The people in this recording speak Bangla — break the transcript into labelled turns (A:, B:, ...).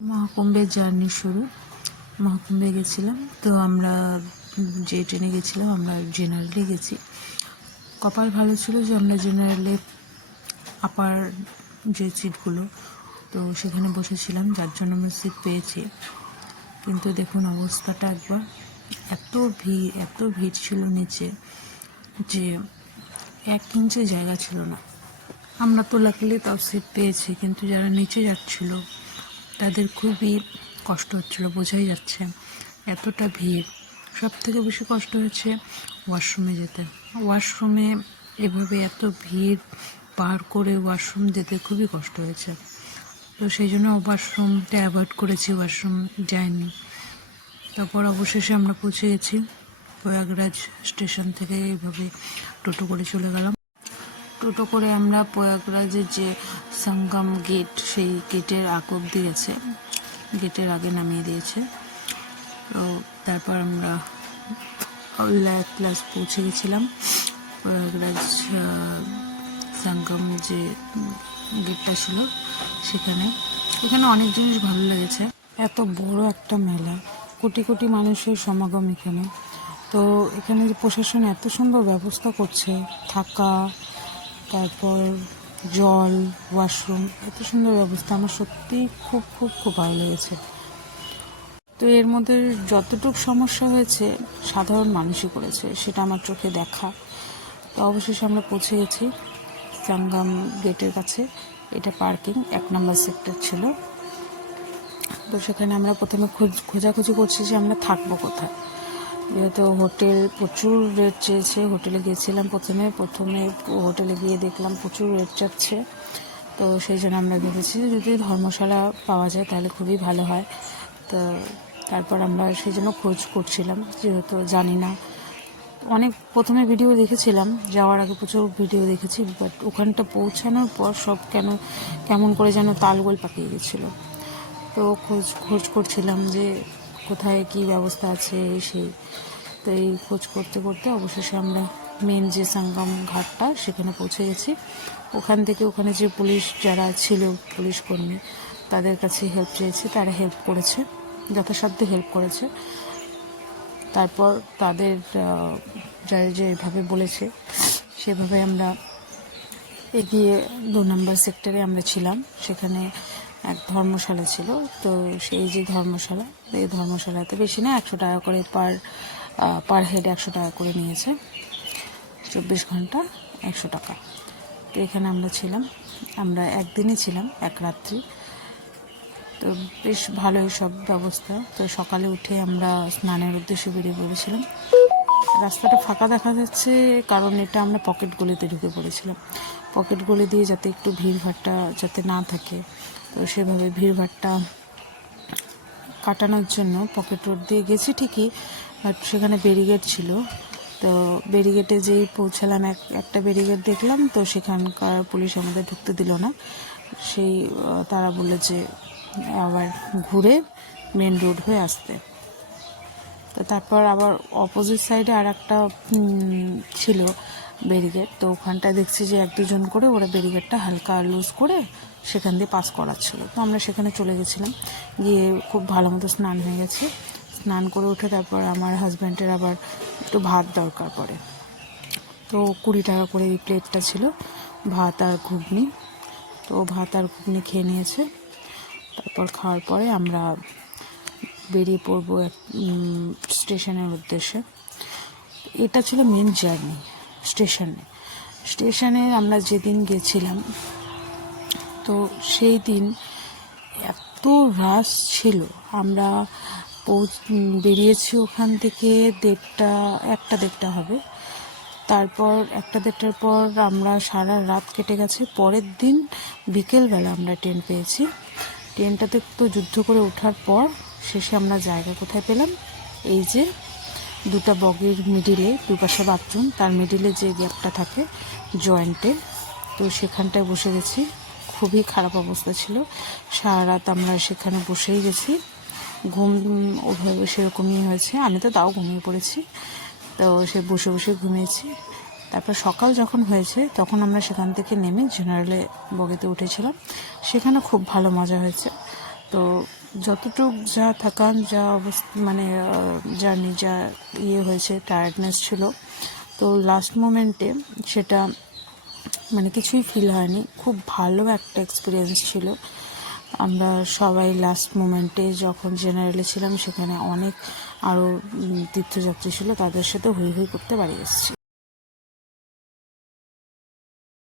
A: মহাকুম্ভের জার্নি শুরু। মহাকুম্ভে গেছিলাম। তো আমরা যে ট্রেনে গেছিলাম, আমরা জেনারেলে গেছি। কপাল ভালো ছিল যে আমরা জেনারেলে আপার যে সিটগুলো তো সেখানে বসেছিলাম। যার জন্য আমরা সিট পেয়েছি। কিন্তু দেখুন অবস্থাটা একবার। এত ভিড় এত ভিড় ছিল নিচে যে এক ইঞ্চি জায়গা ছিল না। আমরা তো লাকিলি তাও সিট পেয়েছি, কিন্তু যারা নিচে যাচ্ছিল তাদের খুবই কষ্ট হচ্ছিল, বোঝাই যাচ্ছে এতটা ভিড়। সব থেকে বেশি কষ্ট হয়েছে ওয়াশরুমে যেতে। ওয়াশরুমে এভাবে এত ভিড় পার করে ওয়াশরুম যেতে খুবই কষ্ট হয়েছে। তো সেই জন্য ওয়াশরুমটা অ্যাভয়েড করেছি, ওয়াশরুম যাইনি। তারপর অবশেষে আমরা পৌঁছে গেছি। প্রয়াগরাজ স্টেশন থেকে এইভাবে টোটো করে চলে গেলাম। টোটো করে আমরা প্রয়াগরাজের যে সঙ্গম গেট সেই গেটের আগ অব্দি গেছে। গেটের আগে নামিয়ে দিয়েছে। তো তারপর আমরা লাইফ ক্লাস পৌঁছে গেছিলাম। প্রয়াগরাজ সঙ্গম যে গেটটা ছিল সেখানে। এখানে অনেক জিনিস ভালো লেগেছে। এত বড় একটা মেলা, কোটি কোটি মানুষের সমাগম এখানে। তো এখানে যে প্রশাসন এত সুন্দর ব্যবস্থা করছে, থাকা তারপর জল ওয়াশরুম এত সুন্দর ব্যবস্থা। আমার সত্যি খুব খুব খুব ভালো লেগেছে। তো এর মধ্যে যতটুকু সমস্যা হয়েছে, সাধারণ মানুষই করেছে, সেটা আমার চোখে দেখা। তো অবশেষে আমরা পৌঁছে গেছি সঙ্গম গেটের কাছে। এটা পার্কিং, এক নম্বর সেক্টর ছিল। তো সেখানে আমরা প্রথমে খোঁজ খোঁজাখুঁজি করছি যে আমরা থাকব কোথায়। যেহেতু হোটেল প্রচুর রেট চেয়েছে, হোটেলে গিয়েছিলাম প্রথমে প্রথমে হোটেলে গিয়ে দেখলাম প্রচুর রেট চাচ্ছে তো সেই জন্য আমরা ভেবেছি যদি ধর্মশালা পাওয়া যায় তাহলে খুবই ভালো হয়। তো তারপর আমরা সেই জন্য খোঁজ করছিলাম, যেহেতু জানি না। অনেক প্রথমে ভিডিও দেখেছিলাম, যাওয়ার আগে প্রচুর ভিডিও দেখেছি বাট ওখানটা পৌঁছানোর পর সব কেন, কেমন করে যেন তালগোল পাকিয়ে গেছিল। তো খোঁজ খোঁজ করছিলাম যে কোথায় কি ব্যবস্থা আছে সেই। তো এই খোঁজ করতে করতে অবশেষে আমরা মেন যে সঙ্গম ঘাটটা, সেখানে পৌঁছে গেছি। ওখান থেকে ওখানে যে পুলিশ যারা ছিল, পুলিশ কর্মী, তাদের কাছে হেল্প চেয়েছি, তারা হেল্প করেছে, যথাসাধ্য হেল্প করেছে। তারপর তাদের যারা যেভাবে বলেছে, সেভাবে আমরা এগিয়ে দু নম্বর সেক্টরে আমরা ছিলাম। সেখানে এক ধর্মশালা ছিল। তো সেই যে ধর্মশালা, এই ধর্মশালাতে বেশি না, একশো টাকা করে পার পার হেড একশো টাকা করে নিয়েছে। চব্বিশ ঘণ্টা একশো টাকা। তো এখানে আমরা ছিলাম, আমরা একদিনই ছিলাম, এক রাত্রি। তো বেশ ভালোই সব ব্যবস্থা। তো সকালে উঠে আমরা স্নানের উদ্দেশ্যে বেরিয়ে পড়েছিলাম। রাস্তাটা ফাঁকা দেখা যাচ্ছে, কারণ এটা আমরা পকেট গলিতে ঢুকে পড়েছিলাম। পকেট গলি দিয়ে যাতে একটু ভিড়ভাট্টা যাতে না থাকে, তো সেভাবে ভিড়ভাট্টা কাটানোর জন্য পকেট রোড দিয়ে গেছি ঠিকই, বাট সেখানে ব্যারিগেড ছিল। তো ব্যারিগেটে যেই পৌঁছালাম, এক, একটা ব্যারিগেড দেখলাম, তো সেখানকার পুলিশ আমাদের ঢুকতে দিল না। সেই তারা বলল যে আবার ঘুরে মেন রোড হয়ে আসতে। তো তারপর আবার অপোজিট সাইডে আর একটা ছিল ব্যারিগেড তো ওখানটায় দেখছি যে এক দুজন করে ওরা ব্যারিগেডটা হালকা লুজ করে সেখান দিয়ে পাস করাচ্ছিল। তো আমরা সেখানে চলে গেছিলাম। গিয়ে খুব ভালো মতো স্নান হয়ে গেছে। স্নান করে উঠে তারপর আমার হাজব্যান্ডের আবার একটু ভাত দরকার পড়ে। তো কুড়ি টাকা করে এই প্লেটটা ছিল, ভাত আর ঘুগনি। তো ভাত আর ঘুগনি খেয়ে নিয়েছে। তারপর খাওয়ার পরে আমরা বেরিয়ে পড়ব স্টেশনের উদ্দেশ্যে। এটা ছিল মেন জার্নি স্টেশনে। স্টেশনে আমরা যেদিন গেছিলাম, তো সেই দিন এত রাশ ছিল। আমরা বেরিয়েছি ওখান থেকে দেড়টা, একটা দেড়টা হবে। তারপর একটা দেড়টার পর আমরা সারা রাত কেটে গেছে। পরের দিন বিকেলবেলা আমরা ট্রেন পেয়েছি। ট্রেনটাতে তো যুদ্ধ করে ওঠার পর শেষে আমরা জায়গা কোথায় পেলাম? এই যে দুটা বগির মিডিলে দুপাশে বাথরুম তার মিডিলে যে গ্যাপটা থাকে জয়েন্টে তো সেখানটায় বসে গেছি। খুবই খারাপ অবস্থা ছিল। সারা রাত আমরা সেখানে বসেই গেছি। ঘুম ওভাবে সেরকমই হয়েছে। আমি তো তাও ঘুমিয়ে পড়েছি। তো সে বসে বসে ঘুমিয়েছি। তারপর সকাল যখন হয়েছে, তখন আমরা সেখান থেকে নেমে জেনারেলে বগিতে উঠেছিলাম। সেখানে খুব ভালো মজা হয়েছে। তো যতটুক যা থাকান যা অবস্থা মানে যা ইয়ে হয়েছে টায়ার্ডনেস ছিল, তো লাস্ট মোমেন্টে সেটা মানে কিছুই ফিল হয়নি। খুব ভালো একটা এক্সপিরিয়েন্স ছিল। আমরা সবাই লাস্ট মোমেন্টে যখন জেনারেলে ছিলাম, সেখানে অনেক আরও তীর্থযাত্রী ছিল, তাদের সাথে হই হই করতে বাড়ি এসেছি।